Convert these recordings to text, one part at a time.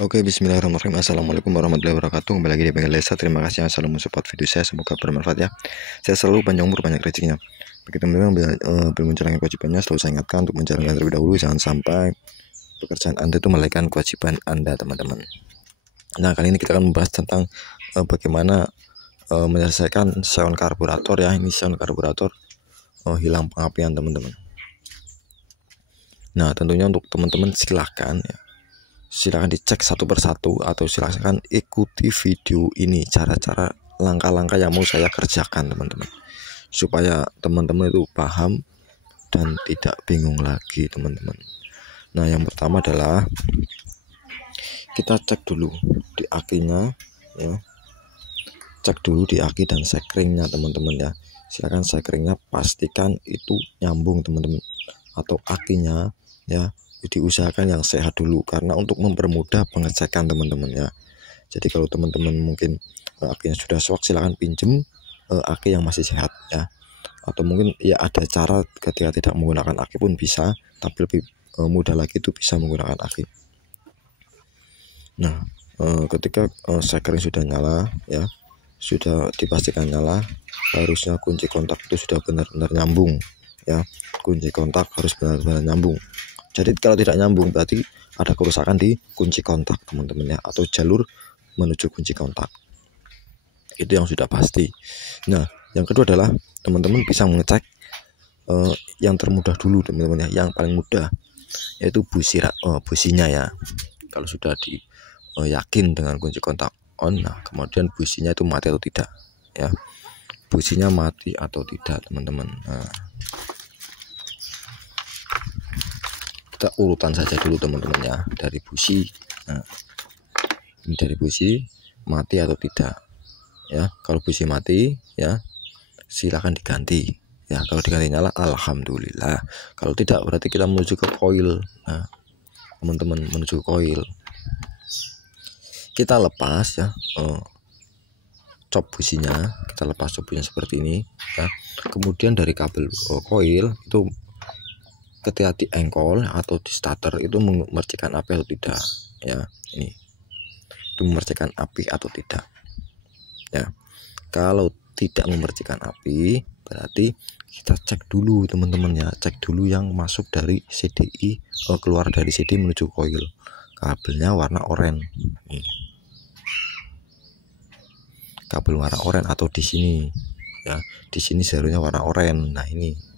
Oke, bismillahirrahmanirrahim. Assalamualaikum warahmatullahi wabarakatuh. Kembali lagi di Bengkel Lesa. Terima kasih yang selalu mensupport video saya. Semoga bermanfaat ya. Saya selalu panjang umur, banyak rezekinya. Bagi teman-teman belum menjalankan kewajibannya, selalu saya ingatkan untuk menjalankan terlebih dahulu. Jangan sampai pekerjaan Anda itu melalaikan kewajiban Anda, teman-teman. Nah, kali ini kita akan membahas tentang bagaimana menyelesaikan sound karburator ya. Ini sound karburator hilang pengapian, teman-teman. Nah, tentunya untuk teman-teman silahkan dicek satu persatu, atau silahkan ikuti video ini, cara-cara langkah-langkah yang mau saya kerjakan, teman-teman, supaya teman-teman itu paham dan tidak bingung lagi, teman-teman. Nah, yang pertama adalah kita cek dulu di akinya ya. Cek dulu di aki dan sekringnya, teman-teman ya. Silahkan sekringnya pastikan itu nyambung, teman-teman, atau akinya ya diusahakan yang sehat dulu, karena untuk mempermudah pengecekan, teman-teman ya. Jadi kalau teman-teman mungkin akinya sudah shock, silahkan pinjem aki yang masih sehat ya. Atau mungkin ya ada cara ketika tidak menggunakan aki pun bisa, tapi lebih mudah lagi itu bisa menggunakan aki. Nah, ketika sekring sudah nyala ya, sudah dipastikan nyala, harusnya kunci kontak itu sudah benar-benar nyambung ya. Kunci kontak harus benar-benar nyambung. Jadi kalau tidak nyambung berarti ada kerusakan di kunci kontak, teman-teman ya, atau jalur menuju kunci kontak. Itu yang sudah pasti. Nah, yang kedua adalah teman-teman bisa mengecek yang termudah dulu, teman-teman ya, yang paling mudah, yaitu businya ya. Kalau sudah yakin dengan kunci kontak on, nah kemudian businya itu mati atau tidak ya. Businya mati atau tidak, teman-teman. Nah, kita urutan saja dulu, teman-teman ya, dari busi. Nah, ini dari busi mati atau tidak ya. Kalau busi mati ya, silakan diganti ya. Kalau diganti nyala, alhamdulillah. Kalau tidak, berarti kita menuju ke koil. Nah, teman-teman, menuju ke koil, kita lepas ya cop businya, kita lepas cop businya seperti ini ya. Kemudian dari kabel koil itu ketika di engkol atau di starter itu memercikan api atau tidak ya. Ini itu memercikan api atau tidak ya. Kalau tidak memercikan api, berarti kita cek dulu, teman-teman ya. Cek dulu yang masuk dari CDI, keluar dari CDI menuju koil, kabelnya warna oranye. Nih, kabel warna oranye, atau di sini ya, di sini seharusnya warna oranye. Nah, ini.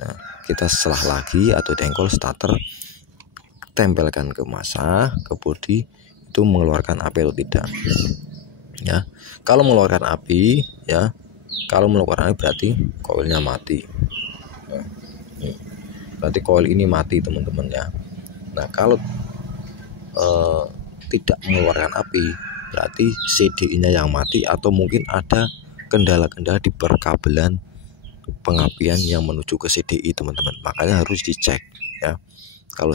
Nah, kita selah lagi atau dengkol starter, tempelkan ke masa, ke bodi, itu mengeluarkan api atau tidak ya. Kalau mengeluarkan api ya, kalau mengeluarkan api berarti koilnya mati ya. Berarti koil ini mati, teman-teman ya. Nah, kalau tidak mengeluarkan api, berarti CDI-nya yang mati, atau mungkin ada kendala-kendala di perkabelan pengapian yang menuju ke CDI, teman-teman. Makanya harus dicek ya. Kalau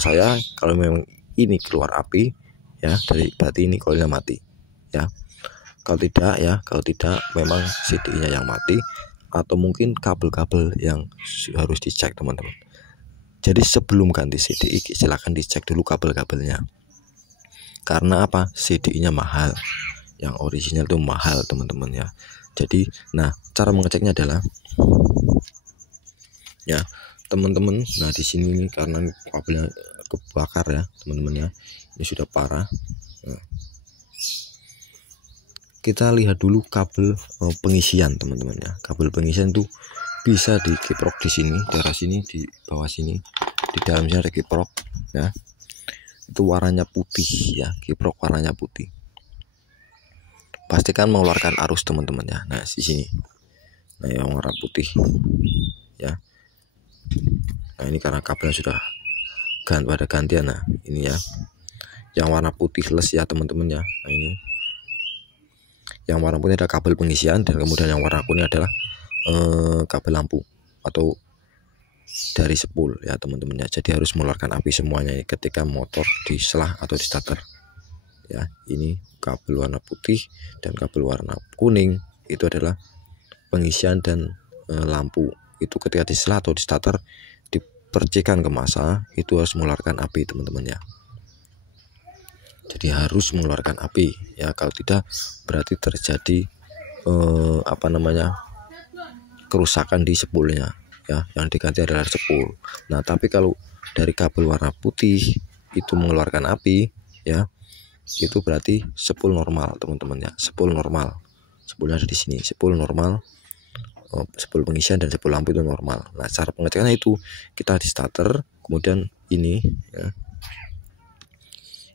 memang ini keluar api ya, berarti ini koilnya mati ya. Kalau tidak memang CDI-nya yang mati, atau mungkin kabel-kabel yang harus dicek, teman-teman. Jadi sebelum ganti CDI silahkan dicek dulu kabel-kabelnya. Karena apa? CDI-nya mahal, yang original itu mahal, teman-teman ya. Jadi, nah, cara mengeceknya adalah ya, teman-teman. Nah, di sini nih, karena kabelnya kebakar ya, teman-teman ya. Ini sudah parah. Nah, kita lihat dulu kabel pengisian, teman-teman ya. Kabel pengisian itu bisa dikiprok di sini, daerah sini, di bawah sini, di dalam sini ada kiprok ya. Itu warnanya putih ya, kiprok warnanya putih. Pastikan mengeluarkan arus, teman-teman ya. Nah, di sini, nah, yang warna putih ya. Nah, ini karena kabelnya sudah pada gantian. Nah, ini ya, yang warna putih les ya, teman-teman ya. Nah, ini yang warna putih ada kabel pengisian, dan kemudian yang warna kuning adalah kabel lampu atau dari spool ya, teman-teman ya. Jadi harus mengeluarkan api semuanya ketika motor di selah atau di starter ya. Ini kabel warna putih dan kabel warna kuning itu adalah pengisian dan lampu. Itu ketika di selah atau di starter dipercikan ke masa, itu harus mengeluarkan api, teman-teman ya. jadi harus mengeluarkan api ya, kalau tidak berarti terjadi kerusakan di spoolnya ya, yang diganti adalah spool. Nah tapi kalau dari kabel warna putih itu mengeluarkan api ya, itu berarti spool normal teman-teman ya, spool normal, spoolnya ada di sini, spool normal, spool pengisian dan spool lampu itu normal. Nah cara pengecekannya itu kita di starter, kemudian ini ya,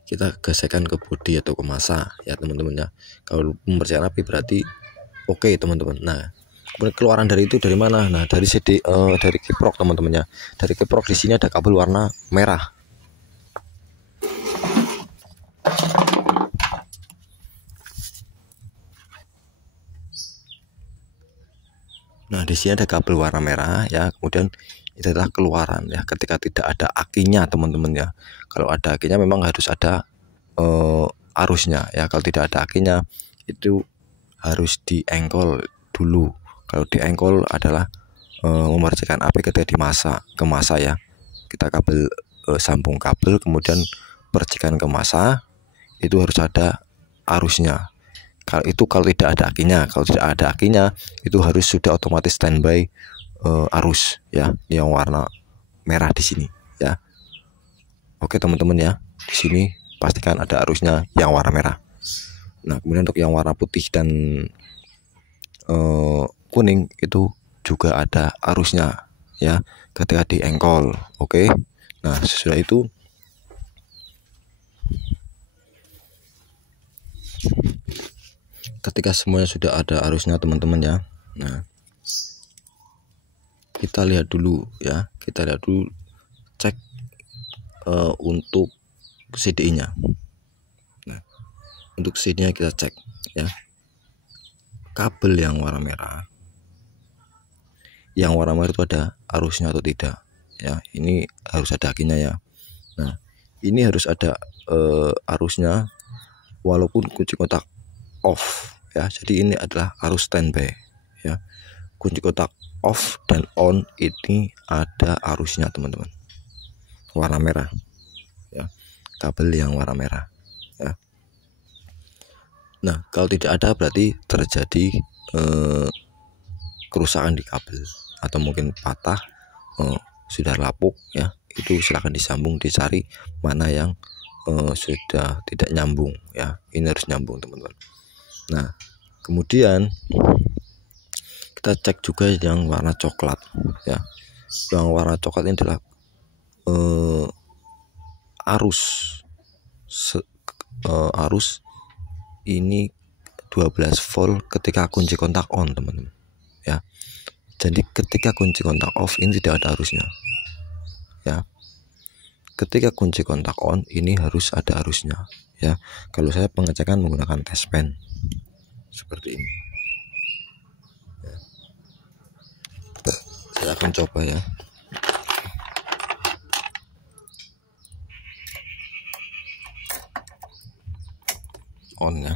kita gesekkan ke bodi atau ke masa ya teman-teman ya. Kalau mempercikan api berarti oke teman-teman. Nah keluaran dari itu dari mana? Nah dari dari kiprok teman-teman ya. Dari kiprok di sini ada kabel warna merah. Nah di sini ada kabel warna merah ya. Kemudian itu adalah keluaran ya, ketika tidak ada akinya teman-teman ya. Kalau ada akinya memang harus ada arusnya ya. Kalau tidak ada akinya itu harus diengkol dulu. Kalau diengkol adalah memercikan api ketika dimasak ke masa ya. Kita kabel sambung kabel, kemudian percikan ke masa, itu harus ada arusnya. Kalau tidak ada akinya, kalau tidak ada akinya itu harus sudah otomatis standby arus ya, yang warna merah di sini ya. Oke teman-teman ya, di sini pastikan ada arusnya yang warna merah. Nah kemudian untuk yang warna putih dan kuning itu juga ada arusnya ya, ketika diengkol. Oke. Nah sesudah itu ketika semuanya sudah ada arusnya teman-teman ya, nah kita lihat dulu ya, kita lihat dulu cek untuk CDI nya. Nah untuk CDI nya kita cek ya, kabel yang warna merah itu ada arusnya atau tidak ya. Ini harus ada akinya ya. Nah ini harus ada arusnya walaupun kunci kontak off ya. Jadi ini adalah arus standby ya. Kunci kontak off dan on ini ada arusnya teman-teman, warna merah ya, kabel yang warna merah ya. Nah kalau tidak ada berarti terjadi kerusakan di kabel atau mungkin patah, sudah lapuk ya. Itu silahkan disambung, dicari mana yang sudah tidak nyambung ya. Ini harus nyambung teman-teman. Nah kemudian kita cek juga yang warna coklat ya. Yang warna coklat ini adalah arus ini 12 volt ketika kunci kontak on teman-teman ya. Jadi ketika kunci kontak off ini tidak ada arusnya ya. Ketika kunci kontak on ini harus ada arusnya ya. Kalau saya pengecekan menggunakan test pen seperti ini ya. Saya akan coba ya. On ya.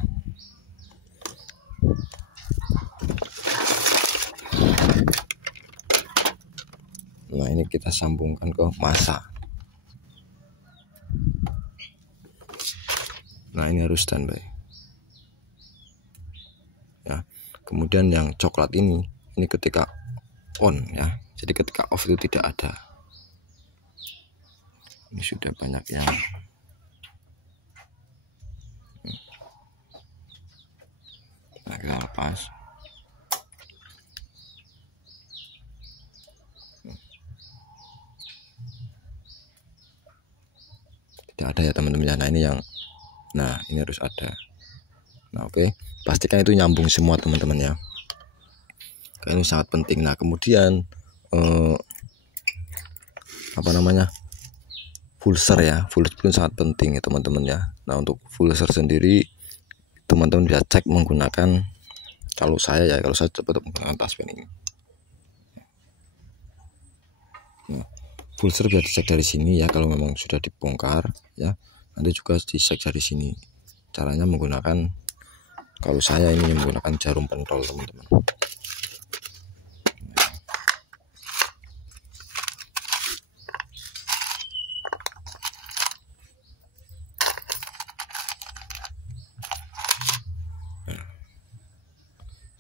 Nah ini kita sambungkan ke masa. Nah ini harus standby ya. Kemudian yang coklat ini ketika on ya. Jadi ketika off itu tidak ada. Ini sudah banyak yang nah, kita lepas. Tidak ada ya teman-teman ya. Nah ini yang, nah ini harus ada. Nah oke, pastikan itu nyambung semua teman-teman ya. Karena ini sangat penting. Nah kemudian pulser ya, pulser pun sangat penting ya teman-teman ya. Nah untuk pulser sendiri teman-teman bisa cek menggunakan, kalau saya cepat menggunakan taspen ini. Nah, pulser bisa dicek dari sini ya, kalau memang sudah dibongkar ya. Nanti juga dicek dari sini. Caranya menggunakan, kalau saya ini menggunakan jarum pentol teman-teman.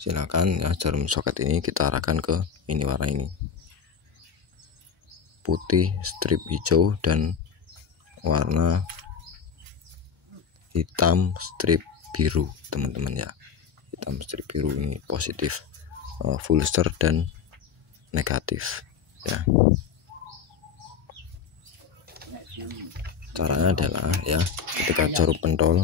silakan ya, jarum soket ini kita arahkan ke ini, warna ini putih strip hijau dan warna hitam strip biru teman-teman ya. Hitam strip biru ini positif, full star dan negatif ya. Caranya adalah ya, ketika jarum pentol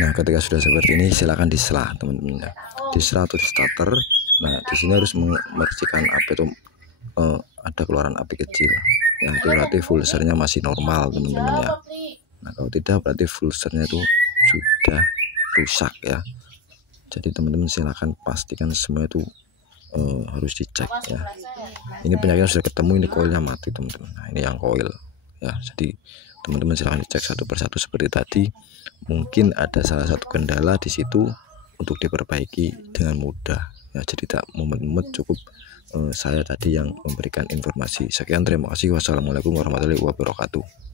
nah, ketika sudah seperti ini silakan disela teman-teman ya, disela atau di starter. Nah, di sini harus membersihkan api itu, ada keluaran api kecil ya, itu berarti full star-nya masih normal teman-teman ya. Nah, kalau tidak berarti full star-nya itu sudah rusak ya. Jadi teman-teman silakan pastikan semua itu harus dicek ya. Ini penyakitnya sudah ketemu, ini koilnya mati teman-teman. Nah, ini yang koil ya. Jadi teman-teman silahkan dicek satu persatu seperti tadi. Mungkin ada salah satu kendala di situ untuk diperbaiki dengan mudah ya. Jadi tak mumet-mumet, cukup saya tadi yang memberikan informasi. Sekian, terima kasih. Wassalamualaikum warahmatullahi wabarakatuh.